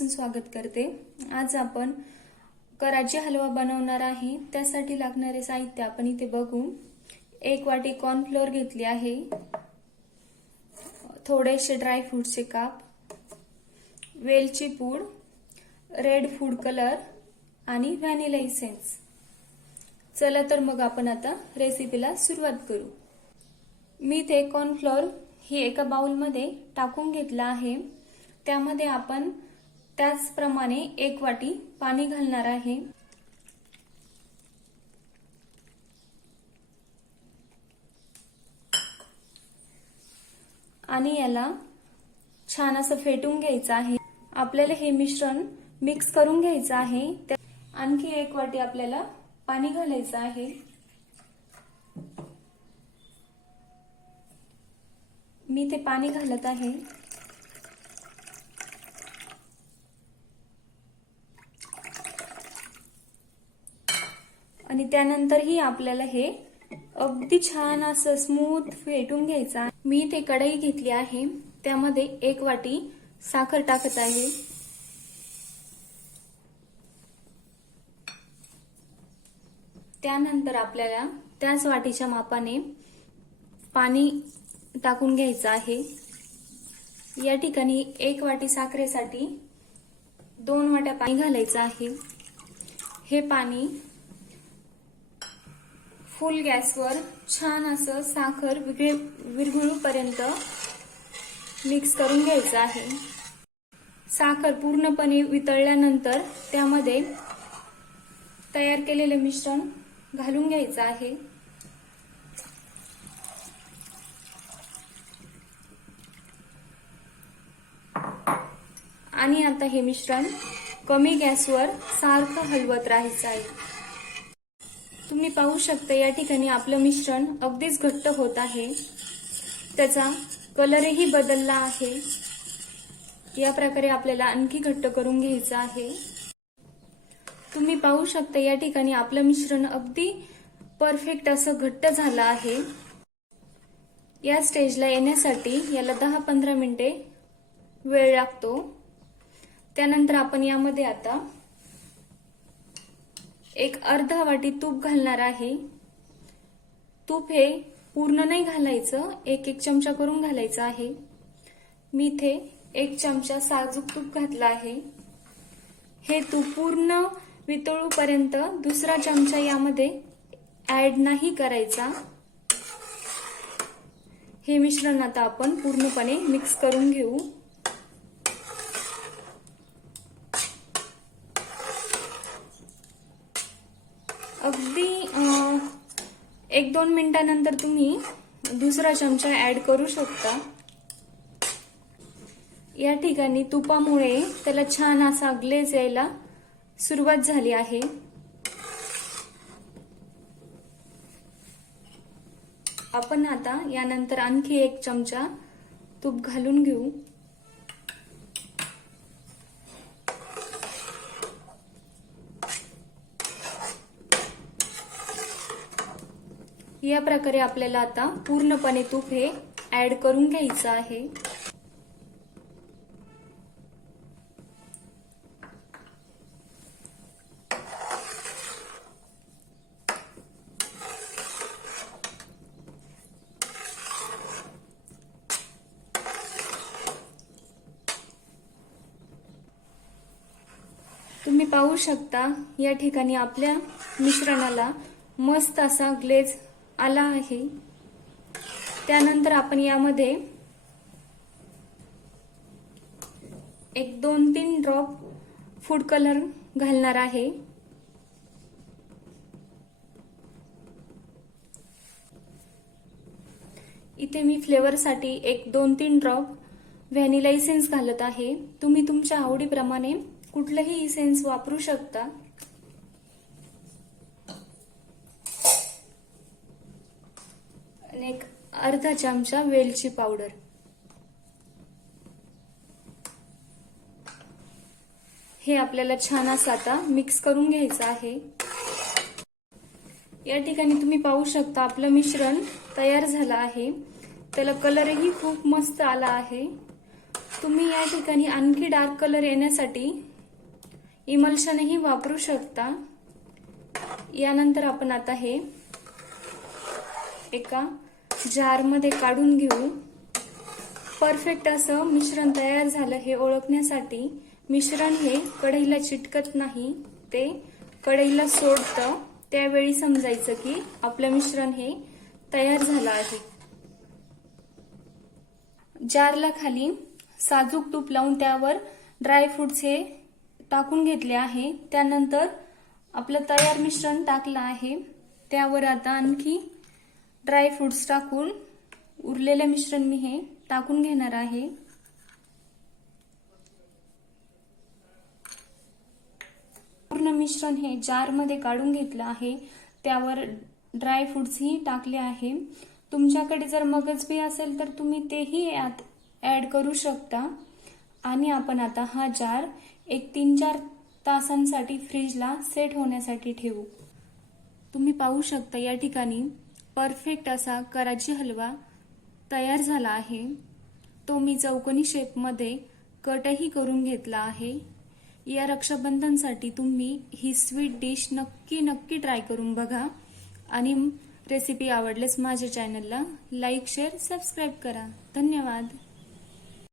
मनापासून स्वागत करते। आज आपण कराची हलवा बनवणार आहे। त्यासाठी लागणारे साहित्य आपण इथे बघू। 1 वाटी कॉर्नफ्लोअर घेतली आहे, थोडेसे ड्राय फ्रूटचे काप, वेलची पूड, रेड फूड कलर आणि व्हॅनिला इसेन्स। चला तर मग आपण आता रेसिपीला सुरुवात करू। मी ते कॉर्नफ्लोअर हे एका बाउल मध्ये टाकून घेतला आहे। त्यामध्ये आपण त्याचप्रमाणे 1 वाटी पाणी घालणार आहे। आणि याला छान असं फेटून घ्यायचं आहे। आपल्याला हे मिश्रण मिक्स करून घ्यायचं आहे। आणखी 1 वाटी आपल्याला पाणी घालायचं आहे। मी ते पाणी घालत आहे। आणि त्यानंतरही आपल्याला हे अगदी छान असं स्मूथ फेटून घ्यायचं आहे। मी ते कढई घेतली आहे, त्यामध्ये 1 वाटी साखर टाकत आहे। त्यानंतर आपल्याला त्याच वाटीच्या मापाने पाणी टाकून घ्यायचं आहे। या ठिकाणी 1 वाटी साखरेसाठी 2 वाट्या पाणी घालायचं आहे। हे पाणी फुल गॅसवर छान असं साखर विरघळूपर्यंत मिक्स करून घ्यायचं आहे। साखर पूर्णपणे वितळल्यानंतर त्यामध्ये तयार केलेले मिश्रण घालून घ्यायचं आहे। आणि आता हे मिश्रण कमी गॅसवर सारखं हलवत राहायचं आहे। तुम्ही पाहू शकता या ठिकाणी आपलं मिश्रण अगदीच घट्ट होत आहे। त्याचा कलरही बदलला आहे। या प्रकारे आपल्याला आणखी घट्ट करून घ्यायचं आहे। तुम्ही पाहू शकता या ठिकाणी आपलं मिश्रण अगदी परफेक्ट असं घट्ट झालं आहे। या स्टेजला येण्यासाठी याला 10-15 मिनिटे वेळ लागतो। त्यानंतर आपण यामध्ये आता 1 अर्धा वाटी तूप घालणार आहे। तूप हे पूर्ण नाही घालायचं, 1-1 चमचा करून घालायचं आहे। मी इथे 1 चमचा साजूक तूप घातला आहे। हे तूप पूर्ण वितळूपर्यंत दुसरा चमचा यामध्ये ऍड नाही करायचा। हे मिश्रण आता आपण पूर्णपणे मिक्स करून घेऊ। अगदी 1-2 मिनिटांनंतर तुम्ही दुसरा चमचा ऍड करू शकता। या ठिकाणी तुपामुळे त्याला छान असा ग्लेज यायला सुरुवात झाली आहे। आपण आता यानंतर आणखी 1 चमचा तूप घालून घेऊ। या प्रकारे आपल्याला आता पूर्णपणे तूप हे ऍड करून घ्यायचं आहे। तुम्ही पाहू शकता या ठिकाणी आपल्या मिश्रणाला मस्त असा ग्लेज आला आहे। त्यानंतर आपण यामध्ये 1-2-3 ड्रॉप फूड कलर घालणार आहे। इथे मी फ्लेवरसाठी 1-2-3 ड्रॉप व्हॅनिला इसेन्स घालत आहे। तुम्ही तुमच्या आवडीप्रमाणे कुठलंही इसेन्स वापरू शकता। आणि 1 अर्धा चमचा वेलची पावडर। हे आपल्याला छान असं आता मिक्स करून घ्यायचं आहे। या ठिकाणी तुम्ही पाहू शकता आपलं मिश्रण तयार झालं आहे। त्याला कलरही खूप मस्त आला आहे। तुम्ही या ठिकाणी आणखी डार्क कलर येण्यासाठी इमल्शनही वापरू शकता। यानंतर आपण आता हे एका जारमध्ये काढून घेऊ। परफेक्ट असं मिश्रण तयार झालं हे ओळखण्यासाठी मिश्रण हे कढईला चिटकत नाही, ते कढईला सोडतं, त्यावेळी समजायचं की आपलं मिश्रण हे तयार झालं आहे। जारला खाली साजूक तूप लावून त्यावर ड्राय फ्रुट्स हे टाकून घेतले आहे। त्यानंतर आपलं तयार मिश्रण टाकलं आहे, त्यावर आता आणखी ड्राय फ्रुट्स टाकून उरलेले मिश्रण मी हे टाकून घेणार आहे। पूर्ण मिश्रण हे जारमध्ये काढून घेतलं आहे, त्यावर ड्राय फ्रुट्सही टाकले आहे। तुमच्याकडे जर मगज बी असेल तर तुम्ही तेही यात ऍड करू शकता। आणि आपण आता हा जार एक 3-4 तासांसाठी फ्रीजला सेट होण्यासाठी ठेवू। तुम्ही पाहू शकता या ठिकाणी परफेक्ट असा कराची हलवा तयार झाला आहे। तो मी चौकोनी शेपमध्ये कटही करून घेतला आहे। या रक्षाबंधनसाठी तुम्ही ही स्वीट डिश नक्की ट्राय करून बघा आणि रेसिपी आवडल्यास माझ्या चॅनलला लाईक, शेअर, सबस्क्राईब करा। धन्यवाद।